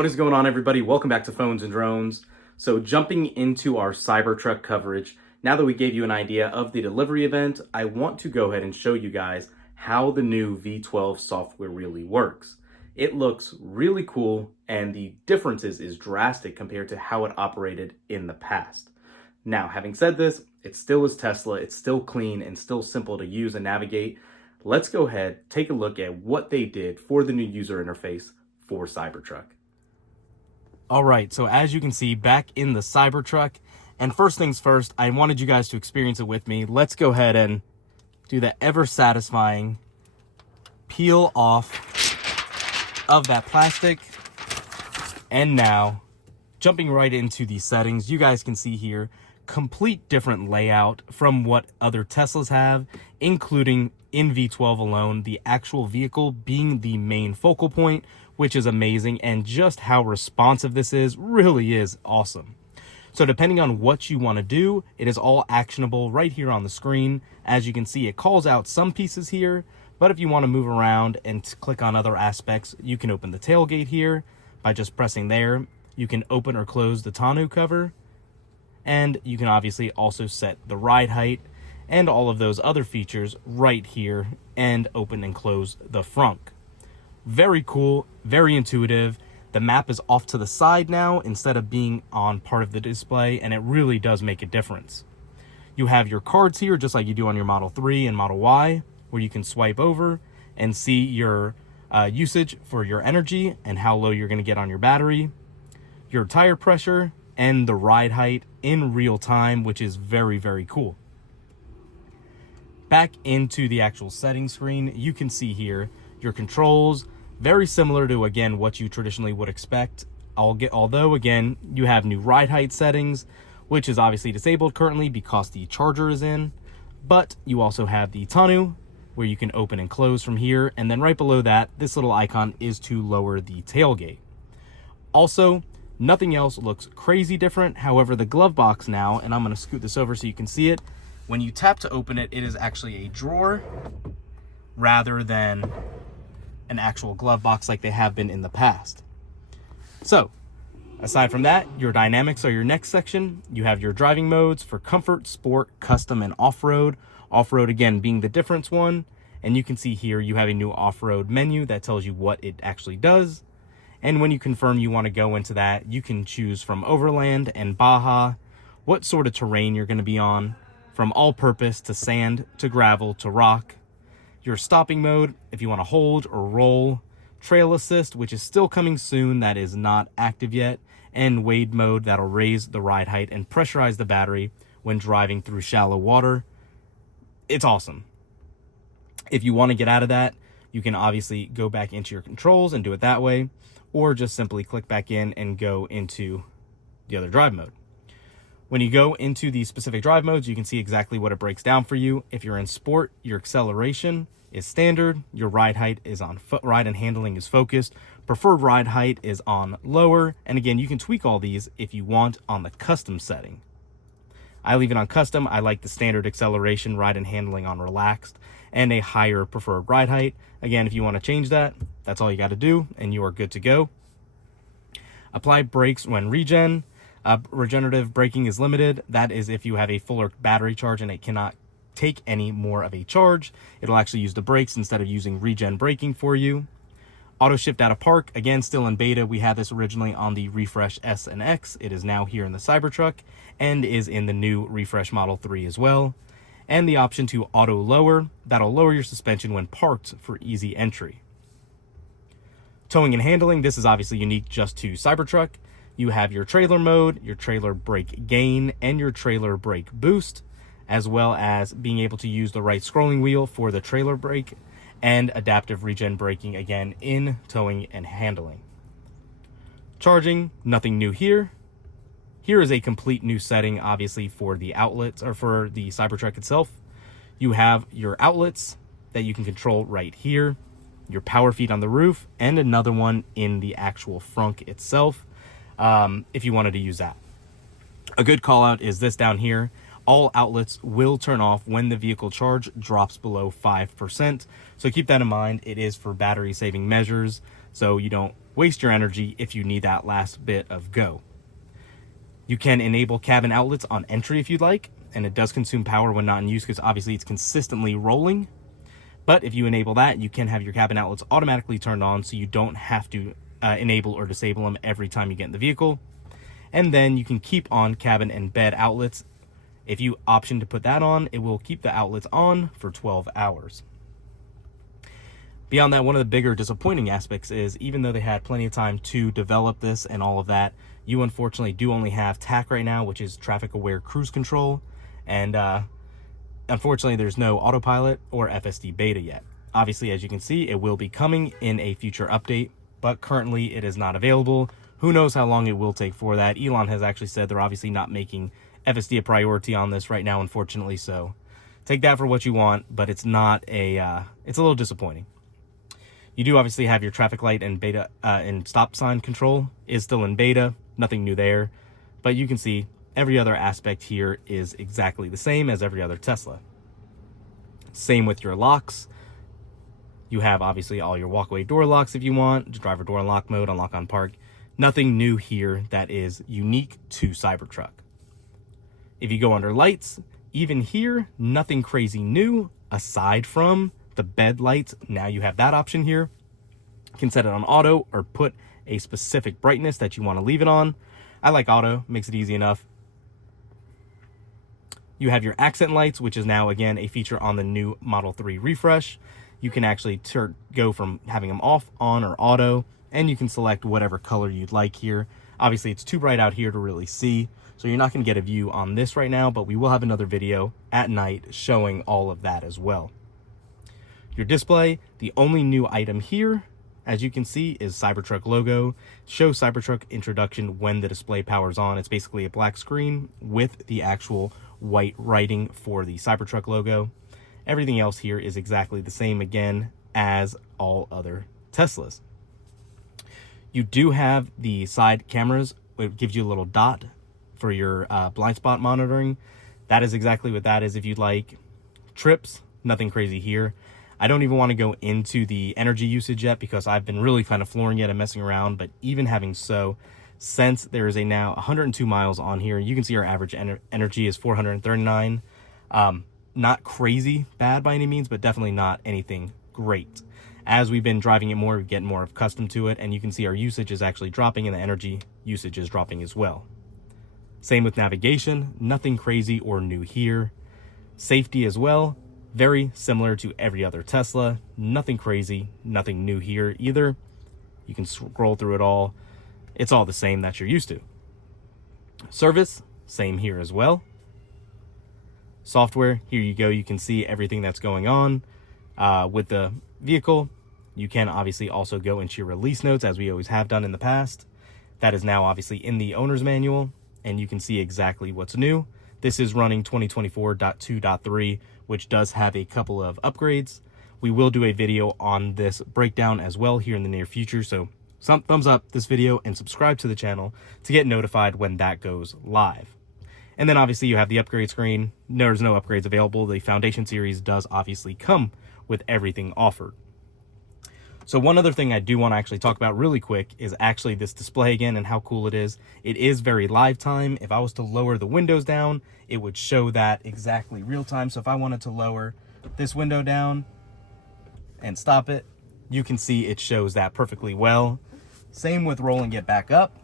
What is going on, everybody? Welcome back to Phones and Drones. So jumping into our Cybertruck coverage, now that we gave you an idea of the delivery event, I want to go ahead and show you guys how the new V12 software really works. It looks really cool, and the differences is drastic compared to how it operated in the past. Now, having said this, it still is Tesla, it's still clean and still simple to use and navigate. Let's go ahead, take a look at what they did for the new user interface for Cybertruck. All right, so as you can see, back in the Cybertruck, and first things first, I wanted you guys to experience it with me. Let's go ahead and do the ever satisfying peel off of that plastic. And now, jumping right into the settings, you guys can see here, complete different layout from what other Teslas have, including in V12 alone, the actual vehicle being the main focal point, which is amazing, and just how responsive this is really is awesome. So depending on what you want to do, it is all actionable right here on the screen. As you can see, it calls out some pieces here, but if you want to move around and click on other aspects, you can open the tailgate here by just pressing there. You can open or close the tonneau cover, and you can obviously also set the ride height and all of those other features right here, and open and close the frunk. Very cool, very intuitive. The map is off to the side now instead of being on part of the display, and it really does make a difference. You have your cards here just like you do on your Model 3 and Model Y, where you can swipe over and see your usage for your energy and how low you're going to get on your battery, your tire pressure, and the ride height in real time, which is very, very cool. Back into the actual settings screen, you can see here your controls, very similar to, again, what you traditionally would expect. Although, again, you have new ride height settings, which is obviously disabled currently because the charger is in. But you also have the tonneau, where you can open and close from here. And then right below that, this little icon is to lower the tailgate. Also, nothing else looks crazy different. However, the glove box now, and I'm going to scoot this over so you can see it. When you tap to open it, it is actually a drawer rather than an actual glove box like they have been in the past. So, aside from that, your dynamics are your next section. You have your driving modes for comfort, sport, custom, and off-road. Off-road, again, being the difference one. And you can see here you have a new off-road menu that tells you what it actually does. And when you confirm you want to go into that, you can choose from overland and Baja, what sort of terrain you're going to be on, from all-purpose to sand to gravel to rock. Your stopping mode, if you want to hold or roll, trail assist, which is still coming soon, that is not active yet, and wade mode, that'll raise the ride height and pressurize the battery when driving through shallow water. It's awesome. If you want to get out of that, you can obviously go back into your controls and do it that way, or just simply click back in and go into the other drive mode. When you go into the specific drive modes, you can see exactly what it breaks down for you. If you're in sport, your acceleration is standard, your ride height is on ride and handling is focused, preferred ride height is on lower, and again, you can tweak all these if you want on the custom setting. I leave it on custom. I like the standard acceleration, ride and handling on relaxed, and a higher preferred ride height. Again, if you want to change that, that's all you got to do, and you are good to go. Apply brakes when regen. Regenerative braking is limited. That is if you have a fuller battery charge and it cannot take any more of a charge. It'll actually use the brakes instead of using regen braking for you. Auto shift out of park, again, still in beta. We had this originally on the Refresh S and X. It is now here in the Cybertruck and is in the new Refresh Model 3 as well. And the option to auto lower, that'll lower your suspension when parked for easy entry. Towing and handling, this is obviously unique just to Cybertruck. You have your trailer mode, your trailer brake gain, and your trailer brake boost, as well as being able to use the right scrolling wheel for the trailer brake and adaptive regen braking, again, in towing and handling. Charging, nothing new here. Here is a complete new setting, obviously, for the outlets, or for the Cybertruck itself. You have your outlets that you can control right here, your power feed on the roof, and another one in the actual frunk itself. If you wanted to use that. A good call out is this down here. all outlets will turn off when the vehicle charge drops below 5%. So keep that in mind. It is for battery saving measures, so you don't waste your energy if you need that last bit of go. You can enable cabin outlets on entry if you'd like, and it does consume power when not in use because obviously it's consistently rolling. But if you enable that, you can have your cabin outlets automatically turned on, so you don't have to enable or disable them every time you get in the vehicle. And then you can keep on cabin and bed outlets. If you option to put that on, it will keep the outlets on for 12 hours. Beyond that, one of the bigger disappointing aspects is, even though they had plenty of time to develop this and all of that, you unfortunately do only have TAC right now, which is traffic aware cruise control. And unfortunately, there's no autopilot or FSD beta yet. Obviously, as you can see, it will be coming in a future update, but currently it is not available. Who knows how long it will take for that. Elon has actually said they're obviously not making FSD a priority on this right now, unfortunately. So take that for what you want, but it's not it's a little disappointing. You do obviously have your traffic light and beta and stop sign control is still in beta. Nothing new there, but you can see every other aspect here is exactly the same as every other Tesla. Same with your locks. You have obviously all your walkway door locks if you want, driver door unlock mode, unlock on park. Nothing new here that is unique to Cybertruck. If you go under lights, even here, nothing crazy new aside from the bed lights. Now you have that option here. You can set it on auto or put a specific brightness that you want to leave it on. I like auto, makes it easy enough. You have your accent lights, which is now, again, a feature on the new Model 3 refresh. You can actually go from having them off, on, or auto, and you can select whatever color you'd like here. Obviously, it's too bright out here to really see, so you're not going to get a view on this right now, but we will have another video at night showing all of that as well. Your display, the only new item here, as you can see, is Cybertruck logo. Show Cybertruck introduction when the display powers on. It's basically a black screen with the actual white writing for the Cybertruck logo. Everything else here is exactly the same again as all other Teslas. You do have the side cameras. It gives you a little dot for your blind spot monitoring. That is exactly what that is if you'd like. Trips, nothing crazy here. I don't even want to go into the energy usage yet because I've been really kind of flooring it and messing around, but even having so, since there is a now 102 miles on here, you can see our average energy is 439. Not crazy bad by any means, but definitely not anything great. As we've been driving it more, we get more accustomed to it, and you can see our usage is actually dropping and the energy usage is dropping as well. Same with navigation, nothing crazy or new here. Safety as well, very similar to every other Tesla, nothing crazy, nothing new here either. You can scroll through it all. It's all the same that you're used to. Service, same here as well. Software, here you go. You can see everything that's going on with the vehicle. You can obviously also go into your release notes as we always have done in the past. That is now obviously in the owner's manual, and you can see exactly what's new. This is running 2024.2.3, which does have a couple of upgrades. We will do a video on this breakdown as well here in the near future, so thumbs up this video and subscribe to the channel to get notified when that goes live. And then obviously you have the upgrade screen. There's no upgrades available. The Foundation series does obviously come with everything offered. So one other thing I do want to actually talk about really quick is actually this display again and how cool it is. It is very live time. If I was to lower the windows down, it would show that exactly real time. So if I wanted to lower this window down and stop it, you can see it shows that perfectly well. Same with rolling it back up.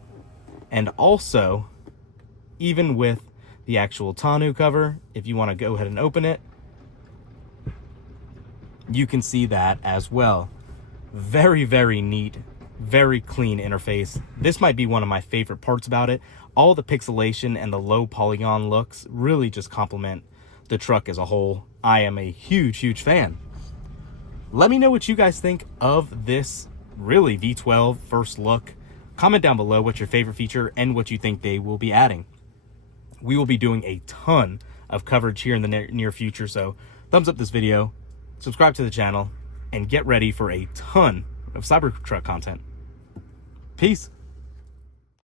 And also, even with the actual tonneau cover, if you want to go ahead and open it, you can see that as well. Very, very neat, very clean interface. This might be one of my favorite parts about it. All the pixelation and the low polygon looks really just complement the truck as a whole. I am a huge, huge fan. Let me know what you guys think of this really V12 first look. Comment down below what's your favorite feature and what you think they will be adding. We will be doing a ton of coverage here in the near future, so thumbs up this video, subscribe to the channel, and get ready for a ton of Cybertruck content. Peace.